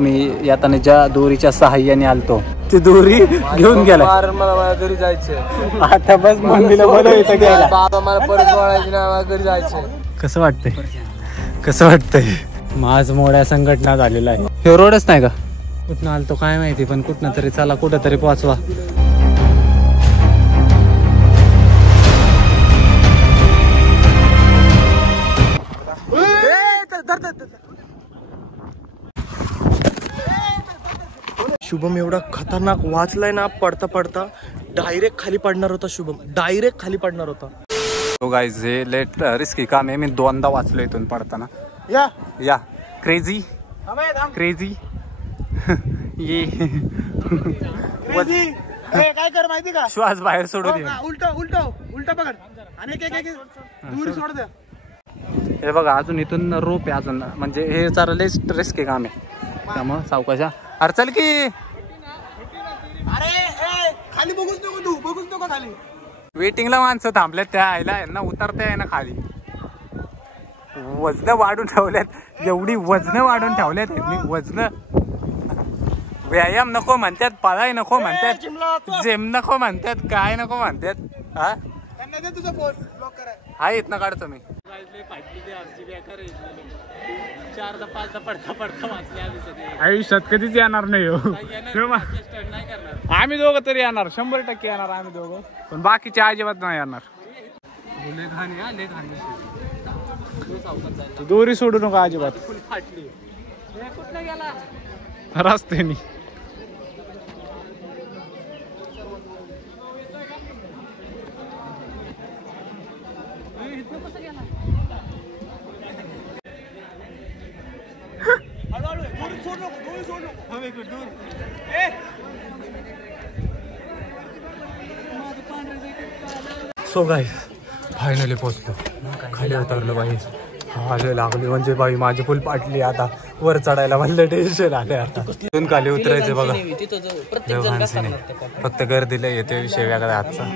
मी याताने ज्या दोरीच्या सहाय्याने आलतो ती दोरी घेऊन गेला. मला घरी जायचंय आता बस मम्मीला बोलवलं घ्यायला. बाबा मला परत वळायची ना, मला घरी जायचंय. कसं वाटतंय कसं वाटतंय? माझ मोड्या संघटना झालेला आहे. हे रोडच नाही का? कुठनं आलतो काय माहिती, पण कुठनं तरी चला कुठं तरी पोहोचवा. शुभम एवढा खतरनाक वाचलाय ना, पडता पडता डायरेक्ट खाली पडणार होता. शुभम डायरेक्ट खाली पडणार होता. तो गाईज हे लेट रिस्की काम आहे. मी दोनदा वाचलो इथून पडताना. या क्रेझी क्रेझी ये काय कर माहिती का, श्वास बाहेर सोडू दे. उलट पकड आणि दूर सोड दे. हे बघा अजून इथून रोप आहे अजून, म्हणजे हे जरा लेस रिस्की काम आहे. त्यामुळं सावकाशा. अरे चल की. अरे खाली बघूच नको खाली. वेटिंगला माणसं थांबल्यात, त्या आयला यांना उतरता आहे ना खाली. वजन वाढून ठेवल्यात, एवढी वजन वाढून ठेवल्यात यांनी. वजन व्यायाम नको म्हणतात, पळाय नको म्हणतात, जिम नको म्हणतात, काय नको म्हणतात. हा तुझा फोन ब्लॉक करा. हा इथनं काढतो मी. आयुष्यात कधीच येणार नाही हो. आम्ही दोघं तरी येणार, 100% येणार आम्ही दोघं, पण बाकीचे अजिबात नाही येणार. दोरी सोडू नका अजिबात. रस्त्यानी सो गाईस फायनली पोहोचलो. खाली उतरलो बाई. आले लागले म्हणजे बाई माझी फुल पाटली. आता वर चढायला मला टेन्शन आले. आता तिथून खाली उतरायचं बघा. फक्त गर्दीला येते विषय वेगळा आजचा.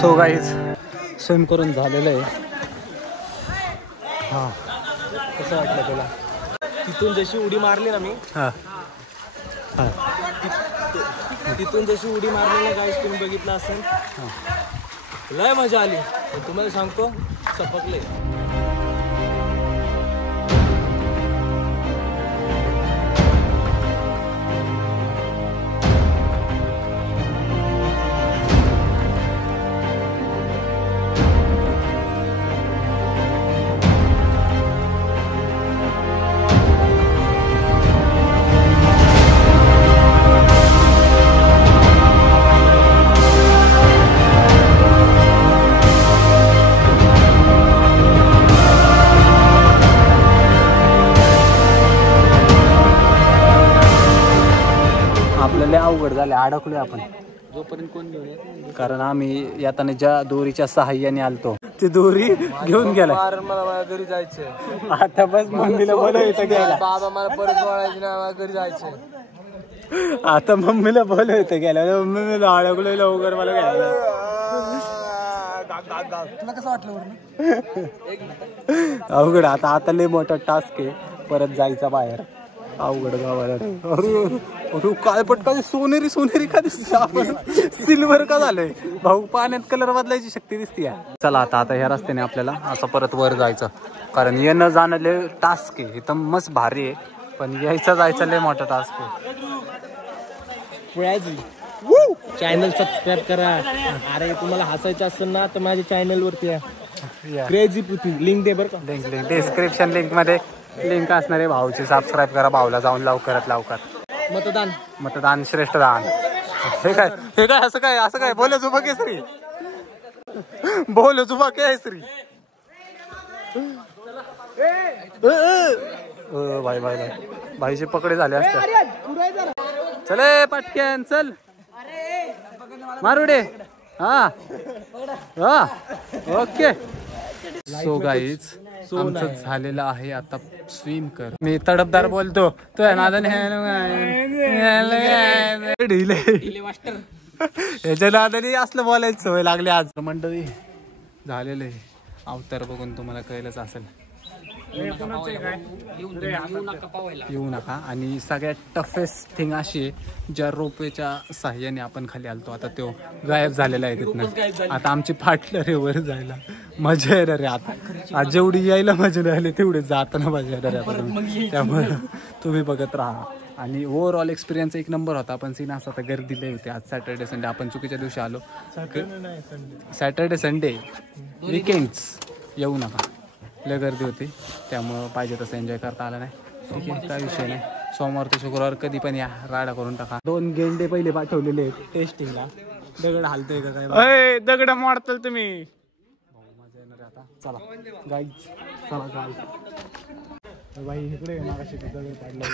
सो गाईज स्विम करून झालेलं आहे. हां कसं वाटलं तुला? तिथून जशी उडी मारली ना मी, तिथून जशी उडी मारली ना गाईज, तुम्ही बघितलं असेल, लय मजा आली. तुम्हाला सांगतो चपकले. लय अवघड झाले, अडकलोय आपण जोपर्यंत कोण घेऊन कारण आम्ही येताना ज्या दोरीच्या सहाय्याने आलतो ती दोरी घेऊन गेला. मला माझ्या घरी जायचंय आता बस मम्मीला बोलव इथं घ्यायला. बाबा मला परत वळायची ना, मला घरी जायचंय. आता मम्मीला बोलव इथं गेला. मम्मीला अडकलोय लवकर मला घ्यायला. तुला कसं वाटलं अवघड. आता लय मोठा टास्क आहे परत जायचा बाहेर. अवघड गावाला. अरे काय पटका सोनेरी का दिसते, आपण सिल्वर का झालंय भाऊ. पाण्यात कलर बदलायची शक्ती दिसते. चला आता ह्या रस्त्याने आपल्याला असं परत वर जायचं, कारण येणं जाणं लय टास्क आहे. इथं मस्त भारी आहे, पण यायचं जायचं लय मोठा टास्क आहे. चॅनल सबस्क्राईब करा. अरे तुम्हाला हसायचं असेल ना तर माझ्या चॅनल वरती क्रेझी पृथ्वी लिंक दे बरं का. लिंक डिस्क्रिप्शन लिंक मध्ये लिंक असणार आहे. भाऊची सबस्क्राईब करा भाऊला जाऊन लवकर. मतदान श्रेष्ठ दान. हे काय असं काय बोल जुबा केसरी. भाई भाईचे पकडे झाले असते. चले पटक्यान चल मारुडे. हा ओके. सो गाईज आमचं झालेलं आहे आता स्विम कर. मी तडपदार बोलतो तो नादाने याच्या नादाने असलं बोलायची सवय लागली आज. मंडळी झालेलं आहे. अवतार बघून तुम्हाला कळलंच असेल. येऊ नका. आणि सगळ्यात टफेस्ट थिंग अशी आहे, ज्या रोपेच्या साह्याने आपण खाली आलतो आता तो गायब झालेला आहे तिथनं. आता आमची फाटलं रे वर जायला. मजा येणार रे आता. जेवढी यायला मजा राहिली तेवढी जाताना मजा येणार आहे. त्यामुळे तुम्ही बघत राहा. आणि ओव्हरऑल एक्सपिरियन्स एक नंबर होता. पण सीन असा आता गर्दी लई होती आज. सॅटर्डे संडे आपण चुकीच्या दिवशी आलो. सॅटर्डे संडे वीकेंड्स येऊ नका. लय गर्दी होती त्यामुळं पाहिजे तसं एन्जॉय करता आलं नाही. ठीक आहे, काय विषय नाही. सोमवार ते शुक्रवार कधी पण या, राडा करून टाका. 2 गेंडे पहिले पाठवलेले टेस्टिंगला. दगड हालतोय का काय? दगड मारताल तुम्ही. मजा येणार आता. चला गाईज बाई इकडे दगड पाडलं.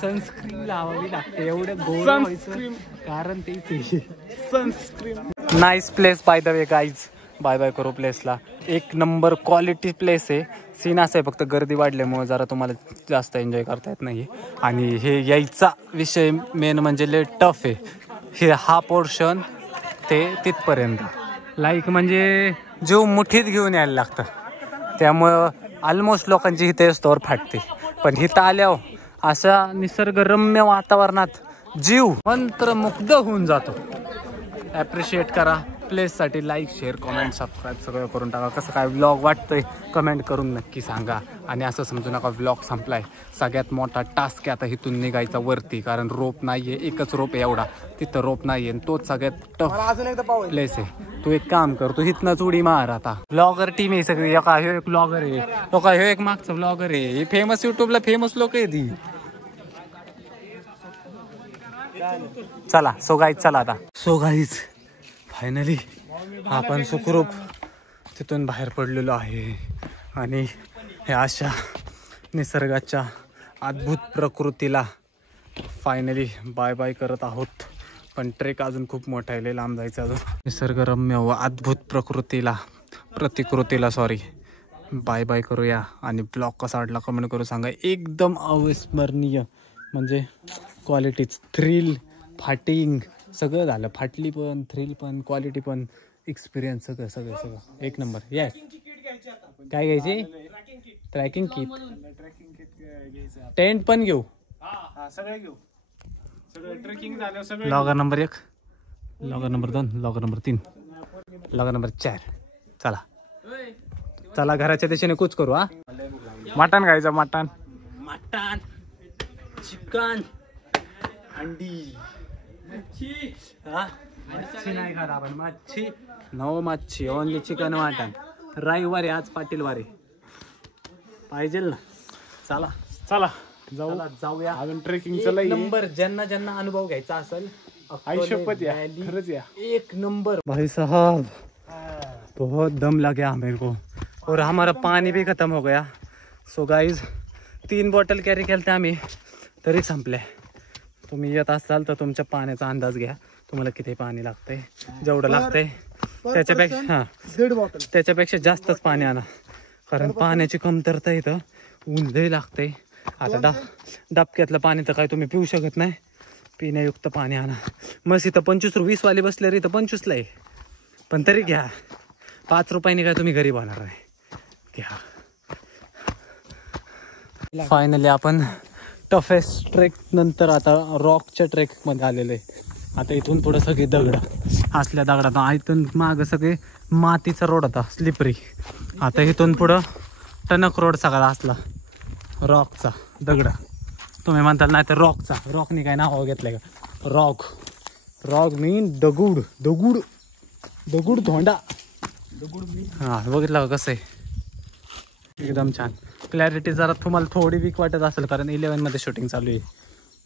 सनस्क्रीन लावावी लागते एवढं गोल कारण ते sunscreen. Nice place by the way guys. Bye करू प्लेसला. एक नंबर क्वालिटी प्लेस आहे. सीन असं आहे फक्त गर्दी वाढल्यामुळे जरा तुम्हाला जास्त एन्जॉय करता येत नाही. आणि हे यायचा विषय मेन म्हणजे लय टफ आहे. हे हा पोर्शन ते तिथपर्यंत लाईक म्हणजे जीव मुठीत घेऊन यायला लागतं. त्यामुळं ऑलमोस्ट लोकांची इथे स्टोर फाटते. पण इथं आल्यावर अशा निसर्गरम्य वातावरणात जीव मंत्रमुग्ध होऊन जातो. ॲप्रिशिएट करा प्लेससाठी. लाईक शेअर कमेंट सबस्क्राईब सगळं करून टाका. कसं काय व्लॉग वाटतंय कमेंट करून नक्की सांगा. आणि असं समजू नका व्लॉग संपलाय. सगळ्यात मोठा टास्क आहे आता इथून निघायचा वरती, कारण रोप नाही आहे. एकच रोप आहे एवढा. तिथं रोप नाही आहे. तोच सगळ्यात टफ प्लेस आहे. तू एक काम कर, तू इथनंच उडी मार. आता ब्लॉगर टीम आहे सगळी. ह्यो एक ब्लॉगर आहे, ह्यो एक मागचा ब्लॉगर आहे. हे फेमस युट्यूबला फेमस लोक आहे ती. चला सो गाईज चला आता. सो गाईज फायनली आपण सुखरूप तिथून बाहेर पडलेलो आहे. आणि हे अशा निसर्गाच्या अद्भुत प्रकृतीला फायनली बाय करत आहोत. पण ट्रेक अजून खूप मोठा आहे, लांब जायचं अजून. निसर्गरम्य व अद्भुत प्रतिकृतीला बाय करूया. आणि ब्लॉग कसा वाटला कमेंट करू सांगा. एकदम अविस्मरणीय म्हणजे क्वालिटीच. थ्रिल फाटिंग सगळं झालं. फाटली पण, थ्रिल पण, क्वालिटी पण, एक्सपिरियन्स सगळं एक नंबर. येस. काय घ्यायची? Tracking kit. टेंट पण घेऊ. Logger number 1, logger number 2, logger number 3, logger number 4. चला घराच्या दिशेने कूच करू. हा मटण खायचं. मटण चिकन अंडी. मच्छी नाही खात आपण. मच्छी ओनली चिकन मटण. रविवारी आज पाटील वारे पाहिजे ना. चला जाऊया. अजून ट्रेकिंगचा नंबर. ज्यांना अनुभव घ्यायचा असेल खरंच या. एक नंबर भाई साहब. बहुत दम लग गया मेरे को और हमारा पानी भी खत्म हो गया. सो गाइज 3 बॉटल कॅरी केलते आम्ही तरी संपले. तुम्ही येत असाल तर तुमच्या पाण्याचा अंदाज घ्या, तुम्हाला किती पाणी लागतंय. जेवढं लागतंय त्याच्यापेक्षा त्याच्यापेक्षा जास्तच पाणी आणा, कारण पाण्याची कमतरता इथं ऊन लय लागतंय. आता डबक्यातलं पाणी तर काय तुम्ही पिऊ शकत नाही, पिण्यायुक्त पाणी आणा. मस्त इथं 25-20 वाले बसले रे, इथं 25ला आहे, पण तरी घ्या. 5 रुपयाने काय तुम्ही गरीब होणार आहे, घ्या. फायनली आपण टफेस्ट ट्रेक नंतर आता रॉकच्या ट्रेकमध्ये आलेलो आहे. आता इथून पुढं सगळे दगड असल्या दगडात, इथून मागं सगळे मातीचा रोड होता स्लिपरी. आता इथून पुढं टणक रोड सगळा असला रॉकचा दगड. तुम्ही म्हणताल नाही तर रॉकचा, रॉकने काय नाव घेतलंय का? रॉक मीन दगुड दगुड दगुड धोंडा हा. बघितलं का कसं आहे, एकदम छान. क्लॅरिटी जरा तुम्हाला थोडी वीक वाटत असेल, कारण 11 मध्ये शूटिंग चालू आहे.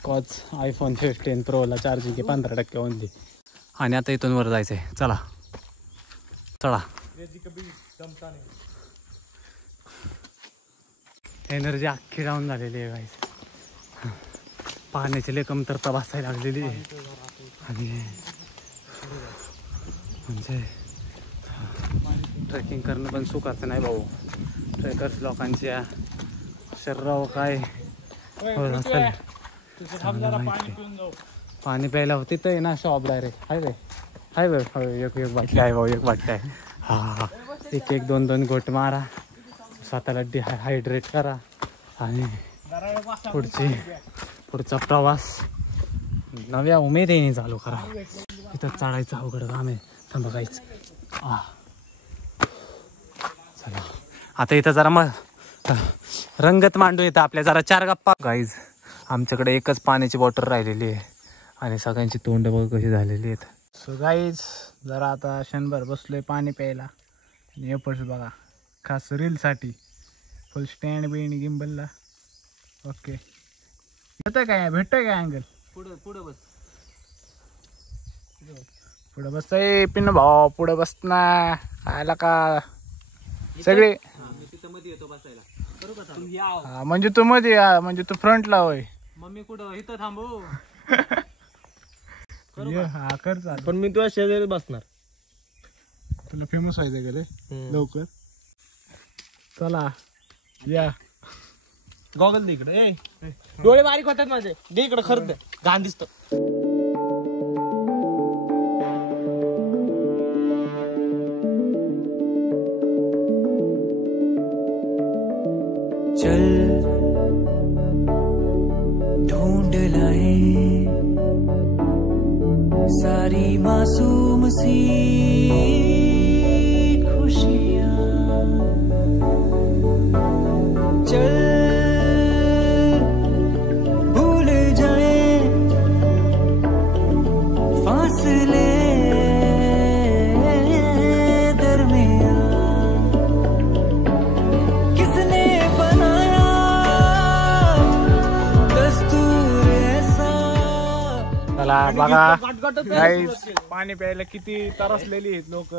कॉज iPhone 15 Proला चार्जिंग आहे 15% ओनली. आणि आता इथून वर जायचं आहे. चला चला. एनर्जी अख्खी डाऊन झालेली आहे गाईस. पाण्याची लय कमतरता बसायला लागलेली आहे. आणि म्हणजे ट्रेकिंग करणं पण सुखाचं नाही भाऊ. ट्रेकर्स लोकांच्या शरीरावर काय होत असेल पाणी प्यायला होती तर ना शॉप डायरेक्ट हायवे एक बाटली आहे भाऊ, एक बाटली आहे. हा, एक 2 घोट मारा, स्वतःला हायड्रेट करा आणि पुढचा प्रवास नव्या उमेदीने चालू करा. इथं चढायचं अवघड काम आहे. थांबा काहीच. चला आता इथं जरा मग रंगत मांडू येतं आपल्या, जरा 4 गप्पा. गाईज आमच्याकडे एकच पाण्याची बॉटल राहिलेली आहे आणि सगळ्यांची तोंड बघ कशी झालेली आहेत. सो गाईज जरा आता क्षणभर बसलोय पाणी प्यायला. आणि एफर्ट्स बघा खास रीलसाठी, फुल स्टँड बिंड गिम्बलला. ओके, येतं काय, भेटतंय काय अँगल? पुढं बस, पुढं बसतंय पिन भाऊ, पुढं बस ना. आला का सगळे? हा, म्हणजे तू मध्ये, म्हणजे तू फ्रंटला होय. मम्मी कुठं? इथं थांबू. हा कर चाल. पण मी तुझ्या शेजारी बसणार. तुला फेमस व्हायचं गेले लवकर. चला या. गॉगल दे इकडे. डोळे बारीक होतात माझे, दे इकडे. खरं घाण दिसत. चल ढूंढ लाए सारी मासूम सी खुशियां. चल भूल जाए फासले दरमियां. किसने बनाया दस्तूर ऐसा. चला बघा गाईस, पाणी प्यायला किती तरसलेली आहेत लोक.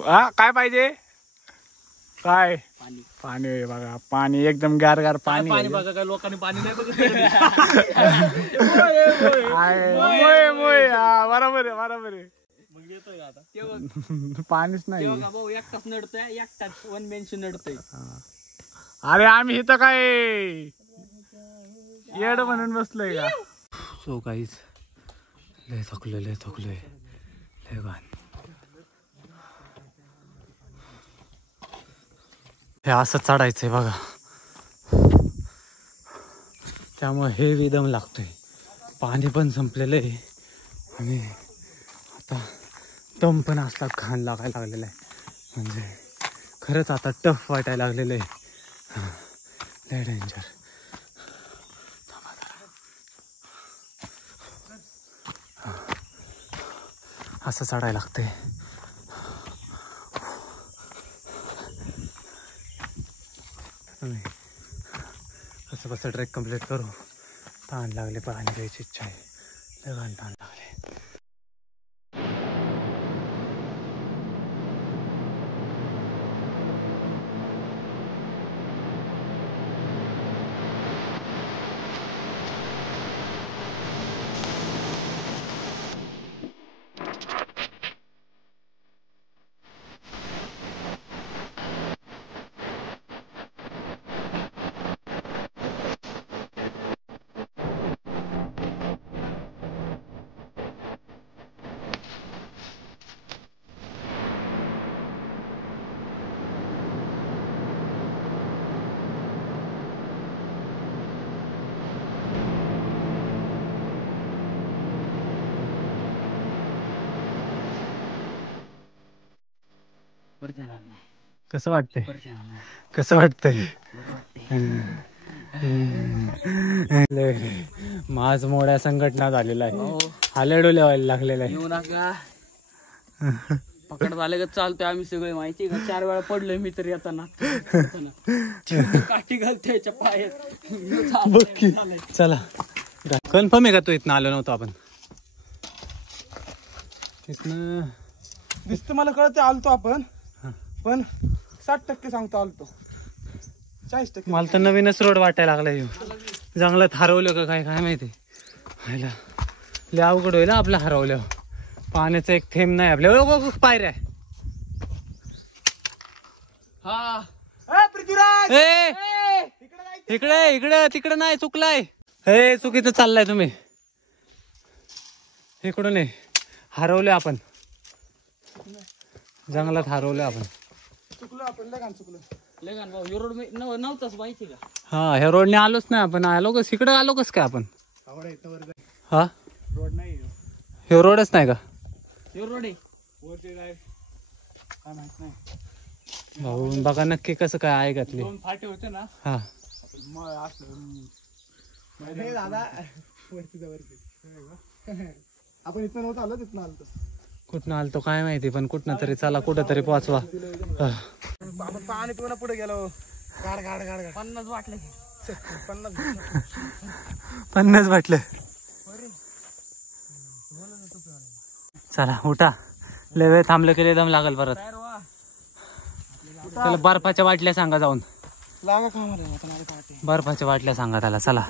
हा काय पाहिजे? काय पाणी होय बघा, पाणी एकदम गार गार पाणी. बघा काय लोकांनी पाणी नाही बघत. मोय हा, बरोबर आहे बरोबर आहे. मग येतोय आता पाणीच नाही. भाऊ एकटाच नडतोय, एकटाच वन मेन्शन नडतोय. अरे आम्ही इथं काय येड म्हणून बसलोय का? सो गाईज लय थकलोय लय घाण. हे असं चढायचंय बघा, त्यामुळे हेवी दम लागतोय. पाणी पण संपलेलं आहे आणि आता दम पण असला घाण लागायला लागलेला आहे. म्हणजे खरंच आता टफ वाटायला लागलेलं आहे. लय डेंजर. असं चढायला लागतंय. कसं ट्रेक कंप्लीट करू. ताण लागले, पाणी प्यायची इच्छा आहे. लय ताण लागले. कसं वाटतंय कसं वाटतंय माझ मोड्या संघटना झालेला आहे हालेडोले व्हायला लागलेला आहे येऊ नका पकड झाले का चालतोय आम्ही सगळे माहिती का 4 वेळा पडलोय मी तरी येताना काठी घालतोय याच्या पायात बघ की चला कन्फर्म आहे का तू इथनं आलो नव्हतो आपण इथनं दिसतं मला कळतं आलतो आपण पण 60% सांगतो आलतो 40%. मला तर नवीनच रोड वाटायला लागला ह्यो. चांगलं हरवलं का काय काय माहिती व्हायला लय अवघड होईल आपलं हरवल्यावर पाण्याचा एक थेंब नाही आपल्या पायऱ्या पृथ्वीराज इकडे इकडे तिकडे नाही चुकलाय हे चुकीचं चाललाय तुम्ही इकडून नाही हरवले आपण जंगलात हरवले आपण चुकलो आपण लगान चुकलो लगान भाऊ रोड नव्हताच माहिती का हा ह्या रोडने आलोच नाही आपण आलो कस इकडे आलो कस काय आपण हा रोड नाही हे रोडच नाही का रोड आहे वरती काय माहित नाही भाऊ बघा नक्की कसं काय आहे घातली 2 फाटे होते ना हा हे दादा वरती आपण इथं नव्हतं आलो तिथनं आलतो कुठनं आलतो काय माहिती पण कुठनं तरी चला कुठं तरी पोचवा आपण पाणी पिऊन पुढे गेलो गाड गाड गाड 50 वाटले 50 वाटलं चला उठा लय वेळ थांबलं की लय दम लागल परत चला बर्फाच्या वाटल्या सांगा जाऊन लागा का मला बर्फाच्या वाटल्या सांगा त्याला चला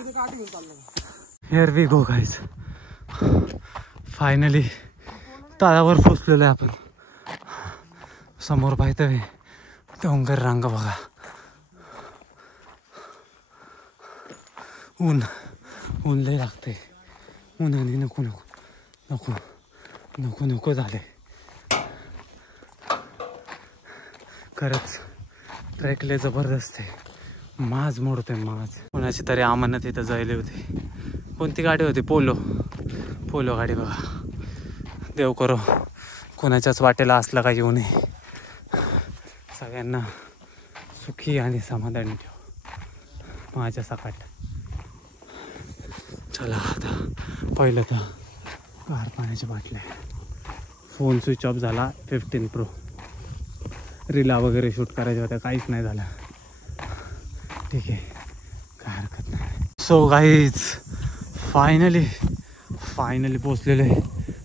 here we go guys finally तळावर पोचलेलो आहे आपण समोर पाहतोय डोंगर रांग बघा ऊन ऊन लय लागते उन्हाने नको नको नको नको नको झाले खरंच ट्रेक लय जबरदस्त आहे माज मोडते माज कोणाची तरी आम्हाला तिथं जायले होते कोणती गाडी होती पोलो पोलो गाडी बघा देव करो कोणाच्याच वाटेला असला का येऊ नये सगळ्यांना सुखी आणि समाधानी ठेव माझ्या सकाट चला आता पहिलं तर गार पाण्याच्या बाटल्या फोन स्विच ऑफ झाला 15 Pro रीला वगैरे शूट करायच्या होत्या काहीच नाही झालं ठीक आहे काय हरकत नाही सो गाईज फायनली पोचलेलो आहे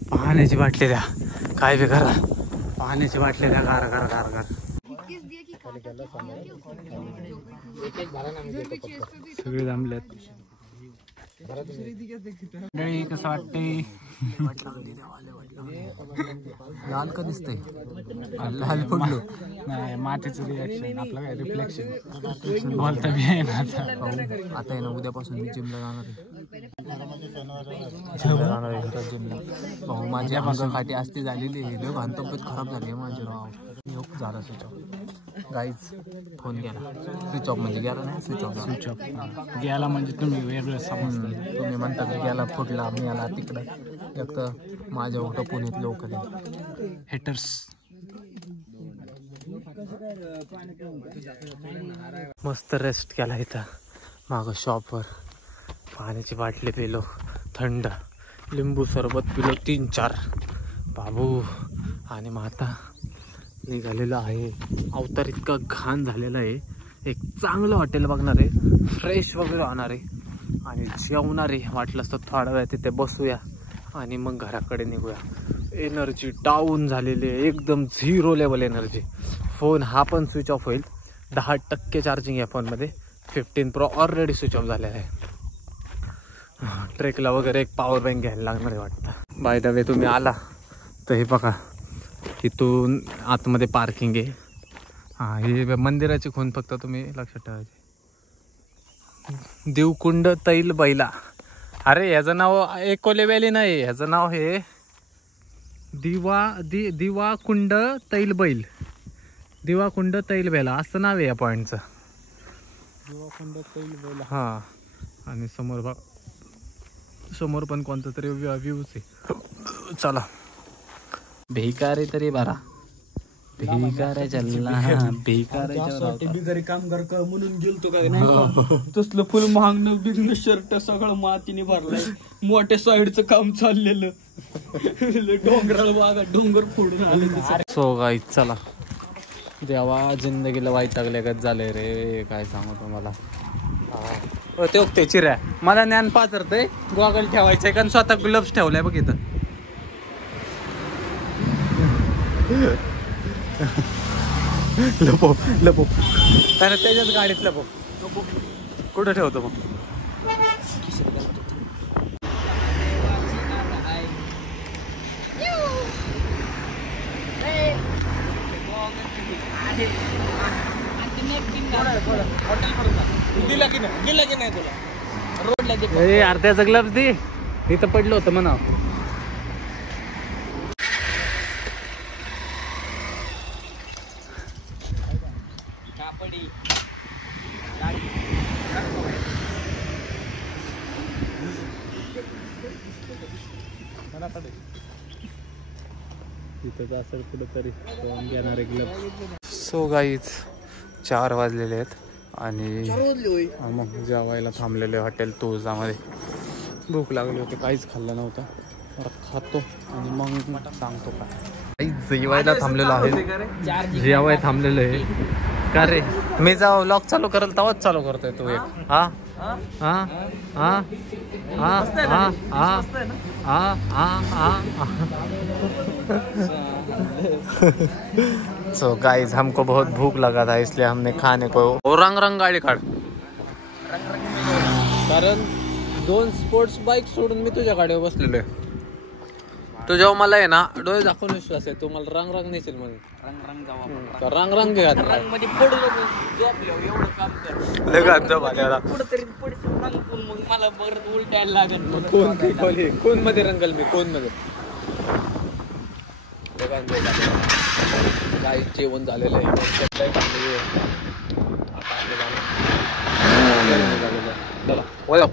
पाण्याची बाटली द्या काय बी करा पाण्याची बाटली द्या गार गार गार गार सगळे जमलेत कसं वाटतंय लाल का दिसतंय लाल पडलो नाही मातीचं रिॲक्शन आपलं काय रिफ्लेक्शन बोलता बी आहे ना आता आहे ना उद्यापासून मी जिमला जाणार आहे भाऊ माझ्या अंगखाटी असते झालेली आहे भान तब्येत खराब झाली आहे माझी राव झाला स्विच ऑफ गाईज फोन गेला स्विच ऑफ म्हणजे गेला नाही स्विच ऑफ गेला म्हणजे तुम्ही वेगळं समजता तुम्ही म्हणता की गेला फुटला मी आला तिकडं एक तर माझ्या मोठं पुण्यात लोक हेटर्स मस्त रेस्ट केला इथं मागं शॉपवर पाण्याची बाटली पिलो थंड लिंबू सरबत पिलो 3-4 बाबू आणि मग आता निघालेलं आहे अवतार इतका घाण झालेला आहे एक चांगलं हॉटेल बघणार आहे फ्रेश वगैरे होणार आहे आणि जेवणार आहे वाटलंच तर थोडा वेळ तिथे बसूया आणि मग घराकडे निघूया एनर्जी डाऊन झालेली आहे एकदम 0 लेवल एनर्जी फोन हा पण स्विच ऑफ होईल 10% चार्जिंग आहे फोनमध्ये 15 Pro ऑलरेडी स्विच ऑफ झालेला आहे ट्रेकला वगैरे एक पॉवर बँक घ्यायला लागणार आहे वाटतं बाय द वे तुम्ही आला तर हे बघा इथून आतमध्ये पार्किंग आहे हां हे मंदिराची खून फक्त तुम्ही लक्षात ठेवायचे देवकुंड तैल बैला अरे ह्याचं नाव एकोले व्हॅली नाही ह्याचं नाव हे दिवाकुंड तैल बैल दिवाकुंड तैल बैला असं नाव आहे या पॉईंटचं दिवाकुंड तैल बैला हां आणि समोर पण कोणतं तरी व्ह्यूज आहे चला भेकारी तरी बरा भिकाऱ्या चल्ला भिकाऱ्याच्या बिगारी कामगार कर म्हणून गेलतो काय नाही तसलं फुल महागणं बिगणं शर्ट सगळं मातीने भरलाय मोठ्या साईडचं काम चाललेलं डोंगराळ बागा डोंगर फोडून आले. सो गाईज चला देवा जिंदगीला वाईट लागल्यागत झालंय रे काय सांगू तुम्हाला. ते ओके चिऱ्या मला ज्ञान पाचरतंय गॉगल ठेवायचंय कारण स्वतः ग्लव्स ठेवलाय बघ इथं. लपो लपो त्याने त्याच्याच गाडीत लपो कुठं ठेवतो मग. दिला की नाही तुला रोडला अर्ध्याचा ग्लव्स दे इथं पडलं होतं म्हणा. तिथंच असेल कुठंतरी घेणारे ग्लव्स. सो गाईज 4 वाजलेले आहेत आणि मग जेवायला थांबलेले हॉटेल तुळजामध्ये. भूक लागली होती काहीच खाल्लं नव्हतं. खातो आणि मग सांगतो काय. जेवायला थांबलेलो आहे जेवाय थांबलेलो आहे का रे. मी जेव्हा व्लॉग चालू करेल तेव्हाच चालू करतोय तू एक. हा हा हा हा हा हा हा सो गाइस हमको बहुत भूख लगा था इसलिए हमने खाने को रंग रंग गाडी काढ. कारण 2 स्पोर्ट्स बाईक सोडून मी तुझ्या गाडीवर बसलेलो आहे. तू जेव्हा मला आहे ना डोळे दाखवून विश्वास आहे तू मला रंग रंग नेशील म्हणून. रंग रंग घे मला परत उलटायला लागत. कोण मध्ये रंगल मी कोण मध्ये. काय जेवण झालेलं आहे चला